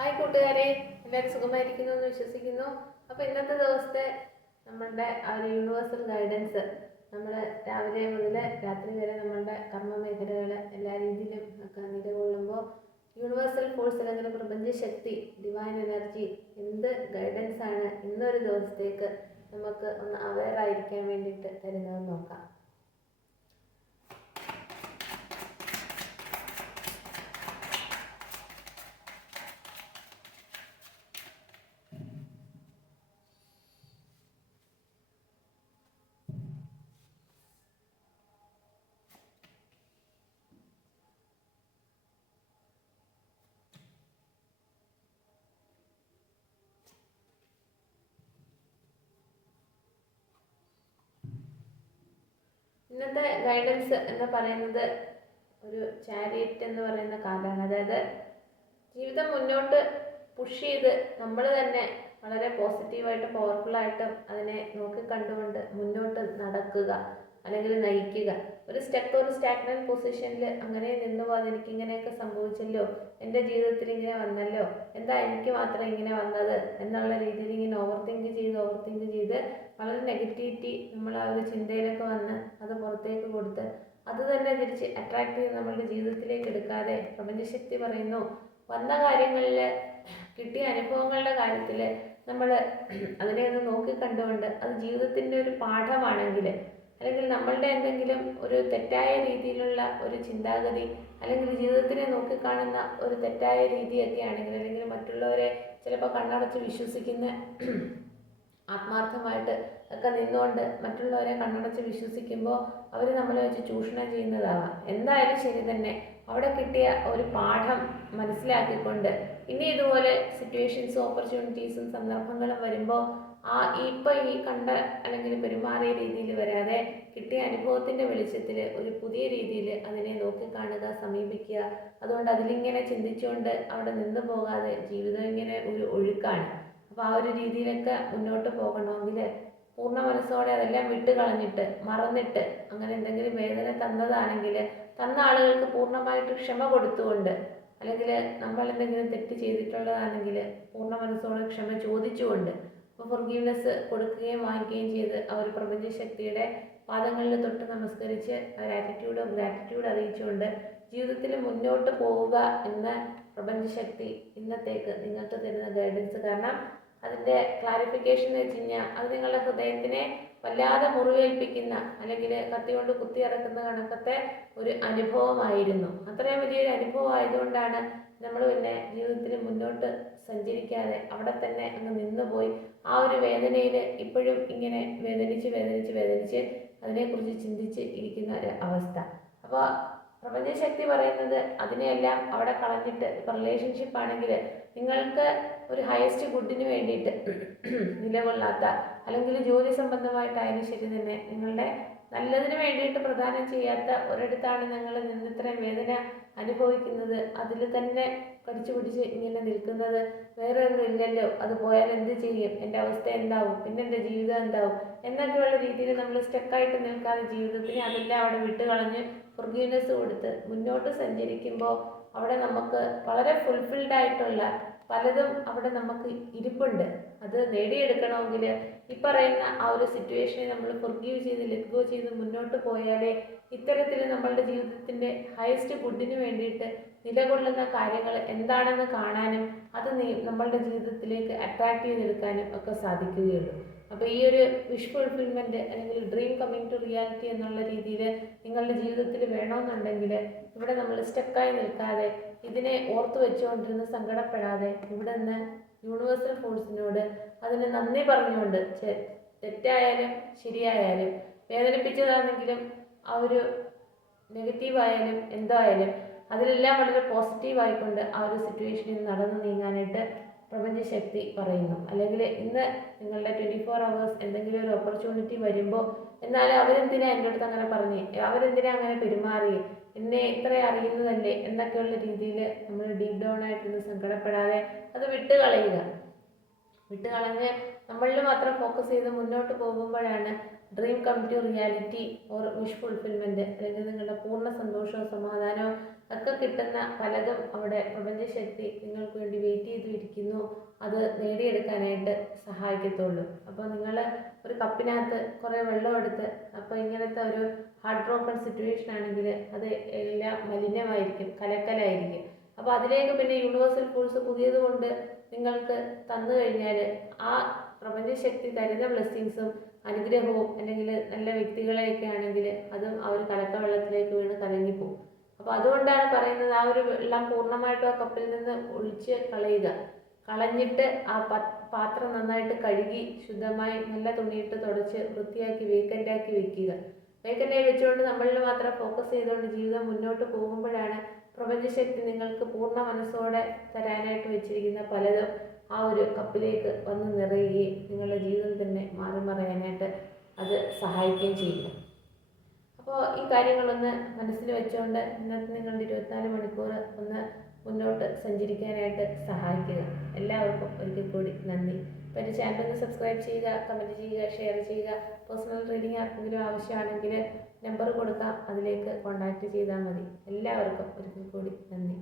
Hi കൂട്ടുകാരെ എല്ലാവരും സുഖമായിരിക്കുന്നു എന്ന് വിശ്വസിക്കുന്നു. അപ്പോൾ ഇന്നത്തെ ദിവസത്തെ നമ്മളുടെ ആ ഒരു യൂണിവേഴ്സൽ ഗൈഡൻസ് നമ്മൾ രാവിലെ മുതൽ രാത്രി വരെ നമ്മളുടെ കർമ്മ മേഖലകൾ എല്ലാ രീതിയിലും ഒക്കെ നിലകൊള്ളുമ്പോൾ യൂണിവേഴ്സൽ ഫോഴ്സ് അല്ലെങ്കിൽ പ്രപഞ്ചശക്തി ഡിവൈൻ എനർജി എന്ത് ഗൈഡൻസ് ആണ് ഇന്നൊരു ദിവസത്തേക്ക് നമുക്ക് ഒന്ന് അവെയർ ആയിരിക്കാൻ വേണ്ടിയിട്ട് തരുന്നതെന്ന് നോക്കാം. ഇന്നത്തെ ഗൈഡൻസ് എന്ന് പറയുന്നത് ഒരു ചാരിയറ്റ് എന്ന് പറയുന്ന കാർഡാണ് അതായത് ജീവിതം മുന്നോട്ട് പുഷ് ചെയ്ത് നമ്മൾ തന്നെ വളരെ പോസിറ്റീവായിട്ടും പവർഫുള്ളായിട്ടും അതിനെ നോക്കിക്കണ്ടുകൊണ്ട് മുന്നോട്ട് നടക്കുക. അല്ലെങ്കിൽ നയിക്കുക. ഒരു സ്റ്റെപ്പ് ഒരു സ്റ്റാഗ്നന്റ് പൊസിഷനിൽ അങ്ങനെ നിന്ന് പോകാതെ എനിക്ക് ഇങ്ങനെയൊക്കെ സംഭവിച്ചല്ലോ എന്റെ ജീവിതത്തിൽ ഇങ്ങനെ വന്നല്ലോ എന്താ എനിക്ക് മാത്രം ഇങ്ങനെ വന്നത് എന്നുള്ള രീതിയിൽ ഇങ്ങനെ ഓവർ തിങ്ക് ചെയ്ത് ഓവർ തിങ്ക് ചെയ്ത് വളരെ നെഗറ്റിവിറ്റി നമ്മൾ ആ ഒരു ചിന്തയിലൊക്കെ വന്ന് അത് പുറത്തേക്ക് കൊടുത്ത് അത് തന്നെ തിരിച്ച് അട്രാക്ട് ചെയ്ത് നമ്മളുടെ ജീവിതത്തിലേക്ക് എടുക്കാതെ പ്രപഞ്ചശക്തി പറയുന്നു. വന്ന കാര്യങ്ങളിൽ കിട്ടിയ അനുഭവങ്ങളുടെ കാര്യത്തിൽ നമ്മൾ അതിനെ ഒന്ന് നോക്കി കണ്ടുകൊണ്ട് അത് ജീവിതത്തിന്റെ ഒരു പാഠമാണെങ്കിൽ അല്ലെങ്കിൽ നമ്മളുടെ എന്തെങ്കിലും ഒരു തെറ്റായ രീതിയിലുള്ള ഒരു ചിന്താഗതി അല്ലെങ്കിൽ ജീവിതത്തിനെ നോക്കിക്കാണുന്ന ഒരു തെറ്റായ രീതിയൊക്കെ ആണെങ്കിൽ അല്ലെങ്കിൽ മറ്റുള്ളവരെ ചിലപ്പോൾ കണ്ണടച്ച് വിശ്വസിക്കുന്ന ആത്മാർത്ഥമായിട്ട് ഒക്കെ നിന്നുകൊണ്ട് മറ്റുള്ളവരെ കണ്ണടച്ച് വിശ്വസിക്കുമ്പോൾ അവർ നമ്മളെ വെച്ച് ചൂഷണം ചെയ്യുന്നതാവാം. എന്തായാലും ശരി തന്നെ. അവിടെ കിട്ടിയ ഒരു പാഠം മനസ്സിലാക്കിക്കൊണ്ട് ഇനി ഇതുപോലെ സിറ്റുവേഷൻസും ഓപ്പർച്യൂണിറ്റീസും സന്ദർഭങ്ങളും വരുമ്പോൾ ആ ഇപ്പം ഈ കണ്ട അല്ലെങ്കിൽ പെരുമാറിയ രീതിയിൽ വരാതെ കിട്ടിയ അനുഭവത്തിന്റെ വെളിച്ചത്തിൽ ഒരു പുതിയ രീതിയിൽ അതിനെ നോക്കിക്കാണുക സമീപിക്കുക. അതുകൊണ്ട് അതിലിങ്ങനെ ചിന്തിച്ചുകൊണ്ട് അവിടെ നിന്ന് പോകാതെ ജീവിതം ഇങ്ങനെ ഒരു ഒഴുക്കാണ്. അപ്പോൾ ആ ഒരു രീതിയിലൊക്കെ മുന്നോട്ട് പോകണമെങ്കിൽ പൂർണ മനസ്സോടെ അതെല്ലാം വിട്ട് കളഞ്ഞിട്ട് മറന്നിട്ട് അങ്ങനെ എന്തെങ്കിലും വേദന തന്നതാണെങ്കിൽ തന്ന ആളുകൾക്ക് പൂർണമായിട്ട് ക്ഷമ കൊടുത്തുകൊണ്ട് അല്ലെങ്കിൽ നമ്മൾ എന്തെങ്കിലും തെറ്റ് ചെയ്തിട്ടുള്ളതാണെങ്കിൽ പൂർണ മനസ്സോടെ ക്ഷമ ചോദിച്ചുകൊണ്ട് ഫൊർഗീവ്നെസ് കൊടുക്കുകയും വാങ്ങിക്കുകയും ചെയ്ത് അവർ പ്രപഞ്ച ശക്തിയുടെ പാദങ്ങളിൽ തൊട്ട് നമസ്കരിച്ച് ഒരു ആറ്റിറ്റ്യൂഡോ ഗ്രാറ്റിറ്റ്യൂഡ് അറിയിച്ചുകൊണ്ട് ജീവിതത്തിൽ മുന്നോട്ട് പോവുക എന്ന പ്രപഞ്ച ശക്തി ഇന്നത്തേക്ക് നിങ്ങൾക്ക് തരുന്ന ഗൈഡൻസ് കാരണം അതിന്റെ ക്ലാരിഫിക്കേഷൻ എന്ന് വെച്ച് കഴിഞ്ഞാൽ അത് നിങ്ങളുടെ ഹൃദയത്തിനെ വല്ലാതെ മുറിവേൽപ്പിക്കുന്ന അല്ലെങ്കിൽ കത്തി കൊണ്ട് കുത്തി കണക്കത്തെ ഒരു അനുഭവമായിരുന്നു. അത്രയും വലിയൊരു അനുഭവം ആയതുകൊണ്ടാണ് നമ്മൾ പിന്നെ ജീവിതത്തിൽ മുന്നോട്ട് സഞ്ചരിക്കാതെ അവിടെ തന്നെ അങ്ങ് നിന്നുപോയി ആ ഒരു വേദനയിൽ ഇപ്പോഴും ഇങ്ങനെ വേദനിച്ച് വേദനിച്ച് വേദനിച്ച് അതിനെക്കുറിച്ച് ചിന്തിച്ച് ഇരിക്കുന്ന ഒരു അവസ്ഥ. അപ്പോൾ പ്രപഞ്ചശക്തി പറയുന്നത് അതിനെയെല്ലാം അവിടെ കളഞ്ഞിട്ട് ഇപ്പം റിലേഷൻഷിപ്പ് ആണെങ്കിൽ നിങ്ങൾക്ക് ഒരു ഹയസ്റ്റ് ഗുഡിന് വേണ്ടിയിട്ട് നിലകൊള്ളാത്ത അല്ലെങ്കിൽ ജോലി സംബന്ധമായിട്ടായാലും ശരി തന്നെ നിങ്ങളുടെ നല്ലതിന് വേണ്ടിയിട്ട് പ്രധാനം ചെയ്യാത്ത ഒരിടത്താണ് നിങ്ങൾ നിന്ന് ഇത്രയും വേദന അനുഭവിക്കുന്നത്. അതിൽ തന്നെ കടിച്ചു പിടിച്ച് ഇങ്ങനെ നിൽക്കുന്നത്. വേറെ ഒന്നും ഇല്ലല്ലോ. അത് പോയാൽ എന്ത് ചെയ്യും? എന്റെ അവസ്ഥ എന്താവും? പിന്നെ എന്റെ ജീവിതം എന്താവും? എന്നൊക്കെയുള്ള രീതിയിൽ നമ്മൾ സ്റ്റക്കായിട്ട് നിൽക്കാതെ ജീവിതത്തിനെ അതെല്ലാം അവിടെ വിട്ട് കളഞ്ഞ് ഫൊർഗീവ്നെസ് കൊടുത്ത് മുന്നോട്ട് സഞ്ചരിക്കുമ്പോൾ അവിടെ നമുക്ക് വളരെ ഫുൾഫിൽഡ് ആയിട്ടുള്ള പലതും അവിടെ നമുക്ക് ഇരിപ്പുണ്ട്. അത് നേടിയെടുക്കണമെങ്കിൽ ഈ പറയുന്ന ആ ഒരു സിറ്റുവേഷനെ നമ്മൾ ഫുർഗീവ് ചെയ്ത് ലെറ്റ് ഗോ ചെയ്ത് മുന്നോട്ട് പോയാലേ ഇത്തരത്തിൽ നമ്മളുടെ ജീവിതത്തിന്റെ ഹയസ്റ്റ് ഗുഡിന് വേണ്ടിയിട്ട് നിലകൊള്ളുന്ന കാര്യങ്ങൾ എന്താണെന്ന് കാണാനും അത് നമ്മളുടെ ജീവിതത്തിലേക്ക് അട്രാക്റ്റ് ചെയ്തെടുക്കാനും ഒക്കെ സാധിക്കുകയുള്ളൂ. അപ്പോൾ ഈ ഒരു വിഷ് ഫുൾഫിൽമെന്റ് അല്ലെങ്കിൽ ഡ്രീം കമ്മിങ് ടു റിയാലിറ്റി എന്നുള്ള രീതിയിൽ നിങ്ങളുടെ ജീവിതത്തിൽ വേണമെന്നുണ്ടെങ്കിൽ ഇവിടെ നമ്മൾ സ്റ്റക്കായി നിൽക്കാതെ ഇതിനെ ഓർത്ത് വെച്ചുകൊണ്ടിരുന്ന് സങ്കടപ്പെടാതെ ഇവിടെ നിന്ന് യൂണിവേഴ്സൽ ഫോഴ്സിനോട് അതിന് നന്ദി പറഞ്ഞുകൊണ്ട് തെറ്റായാലും ശരിയായാലും വേദനിപ്പിച്ചതാണെങ്കിലും ആ ഒരു നെഗറ്റീവായാലും എന്തായാലും അതിലെല്ലാം വളരെ പോസിറ്റീവായിക്കൊണ്ട് ആ ഒരു സിറ്റുവേഷനിൽ നടന്നു നീങ്ങാനായിട്ട് പ്രപഞ്ചശക്തി പറയുന്നു. അല്ലെങ്കിൽ ഇന്ന് നിങ്ങളുടെ ട്വന്റി ഫോർ അവേഴ്സ് എന്തെങ്കിലും ഒരു ഓപ്പർച്യൂണിറ്റി വരുമ്പോൾ എന്നാൽ അവരെന്തിനാ എന്റെ അടുത്ത് അങ്ങനെ പറഞ്ഞേ? അവരെന്തിനാ അങ്ങനെ പെരുമാറി എന്നെ ഇത്ര അറിയുന്നതല്ലേ? എന്നൊക്കെയുള്ള രീതിയിൽ നമ്മൾ ഡീപ് ഡൗൺ ആയിട്ടൊന്ന് സങ്കടപ്പെടാതെ അത് വിട്ട് കളയുക വിട്ട് കളഞ്ഞ് നമ്മളിൽ മാത്രം ഫോക്കസ് ചെയ്ത് മുന്നോട്ട് പോകുമ്പോഴാണ് dream come to reality or wish fulfilment അല്ലെങ്കിൽ നിങ്ങളുടെ പൂർണ സന്തോഷവും സമാധാനവും ഒക്കെ കിട്ടുന്ന പലതും അവിടെ പ്രപഞ്ചശക്തി നിങ്ങൾക്ക് വേണ്ടി വെയിറ്റ് ചെയ്തിരിക്കുന്നു അത് നേടിയെടുക്കാനായിട്ട് സഹായിക്കത്തുള്ളൂ. അപ്പോൾ നിങ്ങൾ ഒരു കപ്പിനകത്ത് കുറേ വെള്ളം എടുത്ത് അപ്പോൾ ഇങ്ങനത്തെ ഒരു ഹാർട്ട് ബ്രോക്കൺ സിറ്റുവേഷൻ ആണെങ്കിൽ അത് എല്ലാം മലിനമായിരിക്കും കലക്കലായിരിക്കും. അപ്പോൾ അതിലേക്ക് പിന്നെ യൂണിവേഴ്സൽ ഫോഴ്സ് പുതിയത് കൊണ്ട് നിങ്ങൾക്ക് തന്നു കഴിഞ്ഞാൽ ആ പ്രപഞ്ചശക്തി തരുന്ന ബ്ലെസ്സിങ്സും അനുഗ്രഹവും അല്ലെങ്കിൽ നല്ല വ്യക്തികളെയൊക്കെ ആണെങ്കിൽ അതും അവർ കലക്ക വെള്ളത്തിലേക്ക് വീണ് കലങ്ങിപ്പോവും. അപ്പോൾ അതുകൊണ്ടാണ് പറയുന്നത് ആ ഒരു വെള്ളം പൂർണമായിട്ടും ആ കപ്പിൽ നിന്ന് ഒഴിച്ച് കളയുക. കളഞ്ഞിട്ട് ആ പാത്രം നന്നായിട്ട് കഴുകി ശുദ്ധമായി നല്ല തുണിയിട്ട് തുടച്ച് വൃത്തിയാക്കി വേക്കന്റാക്കി വെക്കുക. വേക്കന്റായി വെച്ചുകൊണ്ട് നമ്മളിൽ മാത്രം ഫോക്കസ് ചെയ്തുകൊണ്ട് ജീവിതം മുന്നോട്ട് പോകുമ്പോഴാണ് പ്രപഞ്ചശക്തി നിങ്ങൾക്ക് പൂർണ മനസ്സോടെ തരാനായിട്ട് വെച്ചിരിക്കുന്ന പലതും ആ ഒരു കപ്പിലേക്ക് വന്ന് നിറയുകയും നിങ്ങളുടെ ജീവിതം തന്നെ മാറി മറയാനായിട്ട് അത് സഹായിക്കുകയും ചെയ്യും അപ്പോൾ ഈ കാര്യങ്ങളൊന്ന് മനസ്സിൽ വെച്ചുകൊണ്ട് ഇന്നത്തെ നിങ്ങളുടെ ഇരുപത്തിനാല് മണിക്കൂർ ഒന്ന് മുന്നോട്ട് സഞ്ചരിക്കാനായിട്ട് സഹായിക്കുക. എല്ലാവർക്കും ഒരിക്കൽ കൂടി നന്ദി. അപ്പോൾ എന്റെ ചാനൽ ഒന്ന് സബ്സ്ക്രൈബ് ചെയ്യുക കമന്റ് ചെയ്യുക ഷെയർ ചെയ്യുക. പേഴ്സണൽ റീഡിംഗ് ആർക്കെങ്കിലും ആവശ്യമാണെങ്കിൽ നമ്പർ കൊടുക്കാം. അതിലേക്ക് കോൺടാക്റ്റ് ചെയ്താൽ മതി. എല്ലാവർക്കും ഒരിക്കൽ കൂടി നന്ദി.